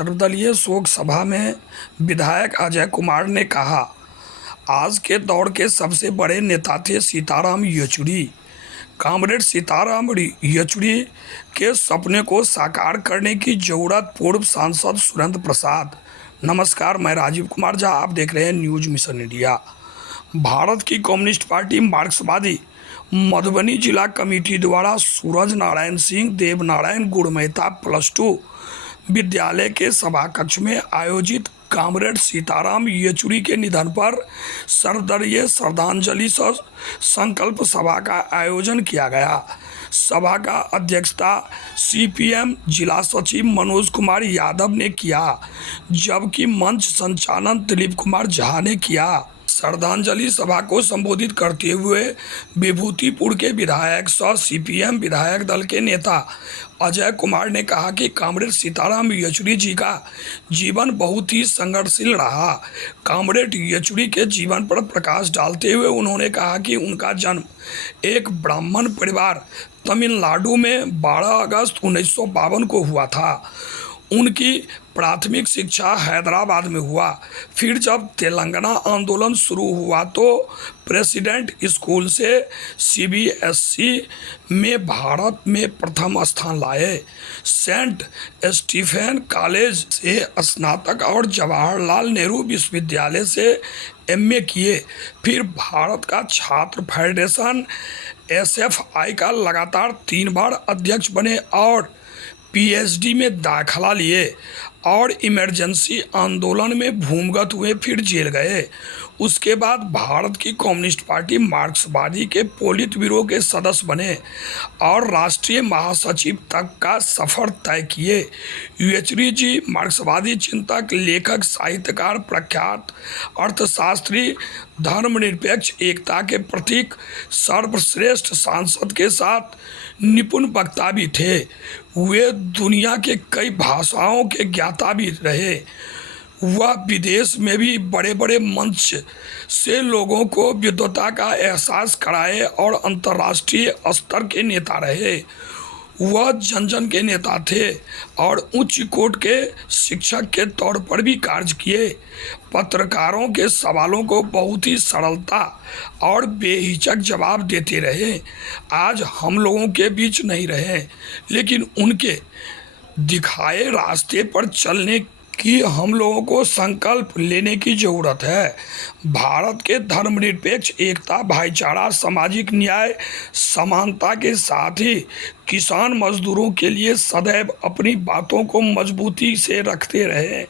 सर्वदलीय शोक सभा में विधायक अजय कुमार ने कहा, आज के दौर के सबसे बड़े नेता थे सीताराम येचुरी। कॉमरेड सीताराम येचुरी के सपने को साकार करने की जरूरत। पूर्व सांसद सुरेंद्र प्रसाद। नमस्कार, मैं राजीव कुमार झा, आप देख रहे हैं न्यूज मिशन इंडिया। भारत की कम्युनिस्ट पार्टी मार्क्सवादी मधुबनी जिला कमेटी द्वारा सूरज नारायण सिंह देवनारायण गुड़मेहता +2 विद्यालय के सभा कक्ष में आयोजित कॉमरेड सीताराम येचुरी के निधन पर सर्वदलीय श्रद्धांजलि संकल्प सभा का आयोजन किया गया। सभा का अध्यक्षता सीपीएम जिला सचिव मनोज कुमार यादव ने किया, जबकि मंच संचालन दिलीप कुमार झा ने किया। श्रद्धांजलि सभा को संबोधित करते हुए विभूतिपुर के विधायक सह सीपीएम विधायक दल के नेता अजय कुमार ने कहा कि कॉमरेड सीताराम येचुरी जी का जीवन बहुत ही संघर्षशील रहा। कॉमरेड येचुरी के जीवन पर प्रकाश डालते हुए उन्होंने कहा कि उनका जन्म एक ब्राह्मण परिवार तमिलनाडु में 12 अगस्त 1952 को हुआ था। उनकी प्राथमिक शिक्षा हैदराबाद में हुआ। फिर जब तेलंगाना आंदोलन शुरू हुआ तो प्रेसिडेंट स्कूल से सीबीएसई में भारत में प्रथम स्थान लाए। सेंट स्टीफेन कॉलेज से स्नातक और जवाहरलाल नेहरू विश्वविद्यालय से एमए किए। फिर भारत का छात्र फेडरेशन एसएफआई का लगातार 3 बार अध्यक्ष बने और पीएचडी में दाखिला लिए और इमरजेंसी आंदोलन में भूमिगत हुए, फिर जेल गए। उसके बाद भारत की कम्युनिस्ट पार्टी मार्क्सवादी के पोलित ब्यूरो के सदस्य बने और राष्ट्रीय महासचिव तक का सफर तय किए। येचुरी जी मार्क्सवादी चिंतक, लेखक, साहित्यकार, प्रख्यात अर्थशास्त्री, धर्मनिरपेक्ष एकता के प्रतीक, सर्वश्रेष्ठ सांसद के साथ निपुण वक्ता भी थे। वे दुनिया के कई भाषाओं के ज्ञाता भी रहे। वह विदेश में भी बड़े बड़े मंच से लोगों को विद्वता का एहसास कराए और अंतर्राष्ट्रीय स्तर के नेता रहे। वह जन जन के नेता थे और उच्च कोटि के शिक्षक के तौर पर भी कार्य किए। पत्रकारों के सवालों को बहुत ही सरलता और बेहिचक जवाब देते रहे। आज हम लोगों के बीच नहीं रहे, लेकिन उनके दिखाए रास्ते पर चलने कि हम लोगों को संकल्प लेने की ज़रूरत है। भारत के धर्मनिरपेक्ष एकता, भाईचारा, सामाजिक न्याय, समानता के साथ ही किसान मजदूरों के लिए सदैव अपनी बातों को मजबूती से रखते रहे।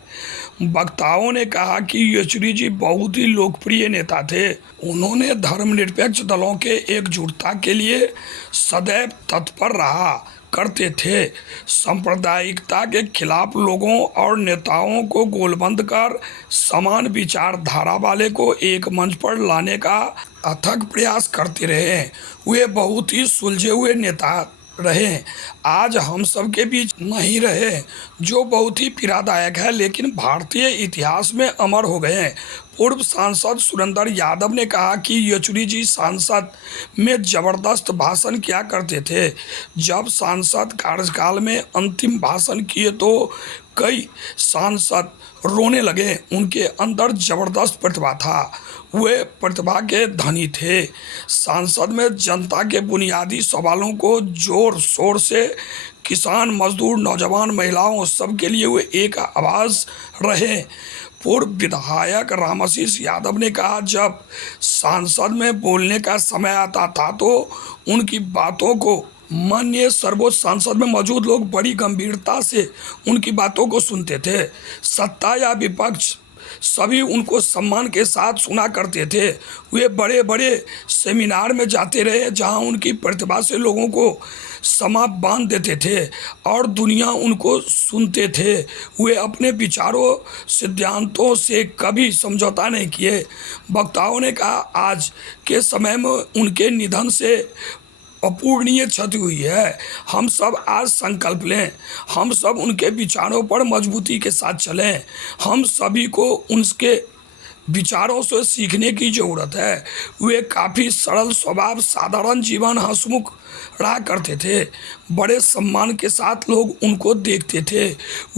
वक्ताओं ने कहा कि येचुरी जी बहुत ही लोकप्रिय नेता थे। उन्होंने धर्मनिरपेक्ष दलों के एकजुटता के लिए सदैव तत्पर रहा करते थे। सांप्रदायिकता के खिलाफ लोगों और नेताओं को गोलबंद कर समान विचारधारा वाले को एक मंच पर लाने का अथक प्रयास करते रहे। वे बहुत ही सुलझे हुए नेता रहे। आज हम सब के बीच नहीं रहे, जो बहुत ही पीड़ादायक है, लेकिन भारतीय इतिहास में अमर हो गए। पूर्व सांसद सुरेंद्र यादव ने कहा कि येचुरी जी सांसद में जबरदस्त भाषण किया करते थे। जब सांसद कार्यकाल में अंतिम भाषण किए तो कई सांसद रोने लगे। उनके अंदर जबरदस्त प्रतिभा था, वे प्रतिभा के धनी थे। सांसद में जनता के बुनियादी सवालों को जोर शोर से किसान, मजदूर, नौजवान, महिलाओं सबके लिए वे एक आवाज़ रहे। पूर्व विधायक रामाशीष यादव ने कहा, जब सांसद में बोलने का समय आता था तो उनकी बातों को माननीय सर्वोच्च सांसद में मौजूद लोग बड़ी गंभीरता से उनकी बातों को सुनते थे। सत्ता या विपक्ष सभी उनको सम्मान के साथ सुना करते थे। वे बड़े बड़े सेमिनार में जाते रहे जहां उनकी प्रतिभा से लोगों को समा बांध देते थे और दुनिया उनको सुनते थे। वे अपने विचारों, सिद्धांतों से कभी समझौता नहीं किए। वक्ताओं ने कहा, आज के समय में उनके निधन से अपूरणीय क्षति हुई है। हम सब आज संकल्प लें, हम सब उनके विचारों पर मजबूती के साथ चलें। हम सभी को उनके विचारों से सीखने की जरूरत है। वे काफ़ी सरल स्वभाव, साधारण जीवन, हंसमुख रहा करते थे। बड़े सम्मान के साथ लोग उनको देखते थे।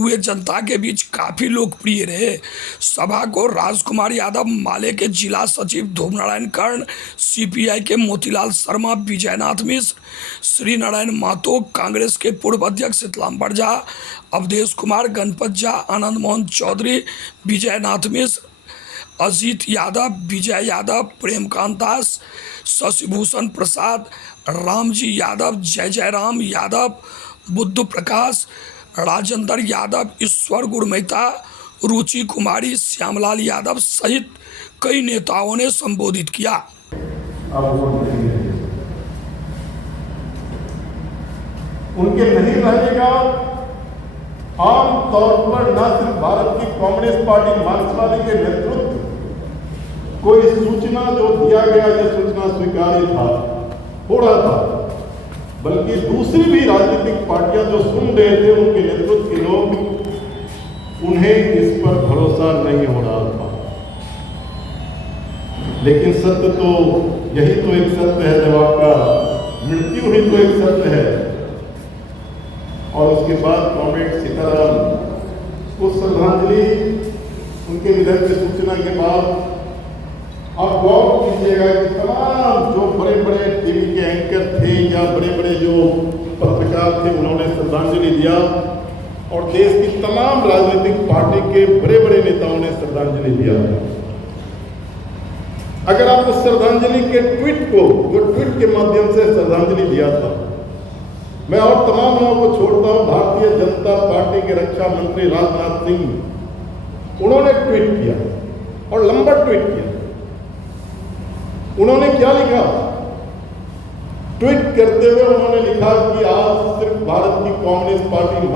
वे जनता के बीच काफ़ी लोकप्रिय रहे। सभा को राजकुमार यादव, माले के जिला सचिव ध्रुव नारायण कर्ण, सीपीआई के मोतीलाल शर्मा, विजयनाथ मिश्र, श्री नारायण महतो, कांग्रेस के पूर्व अध्यक्ष शीतलाम बरजा, अवधेश कुमार, गणपत झा, आनंद मोहन चौधरी, विजयनाथ मिश्र, अजीत यादव, विजय यादव, प्रेमकांत दास, शशिभूषण प्रसाद, रामजी यादव, जय जयराम यादव, बुद्धू प्रकाश, राजेंद्र यादव, ईश्वर गुड़ मेहता, रुचि कुमारी, श्यामलाल यादव सहित कई नेताओं ने संबोधित किया। उनके नहीं रहने का आम तौर पर न सिर्फ भारत की कांग्रेस पार्टी मार्क्सवादी के नेतृत्व को इस सूचना जो दिया गया, यह सूचना स्वीकार्य था, हो रहा था, बल्कि दूसरी भी राजनीतिक पार्टियां जो सुन रहे थे, उनके नेतृत्व के लोग, उन्हें इस पर भरोसा नहीं हो रहा था। लेकिन सत्य तो यही तो एक सत्य है, जब आपका मृत्यु ही तो एक सत्य है। और उसके बाद कॉमरेड सीताराम को श्रद्धांजलि, उनके निधन की सूचना के बाद आप गौर कीजिएगा कि तमाम जो बड़े बड़े टीवी के एंकर थे या बड़े बड़े जो पत्रकार थे, उन्होंने श्रद्धांजलि दिया और देश की तमाम राजनीतिक पार्टी के बड़े बड़े नेताओं ने श्रद्धांजलि दिया। अगर आप उस श्रद्धांजलि के ट्वीट को, जो ट्वीट के माध्यम से श्रद्धांजलि दिया था, मैं और तमाम लोगों को छोड़ता हूं, भारतीय जनता पार्टी के रक्षा मंत्री राजनाथ सिंह, उन्होंने ट्वीट किया और लंबा ट्वीट किया। उन्होंने क्या लिखा? ट्वीट करते हुए उन्होंने लिखा कि आज सिर्फ भारत की कांग्रेस पार्टी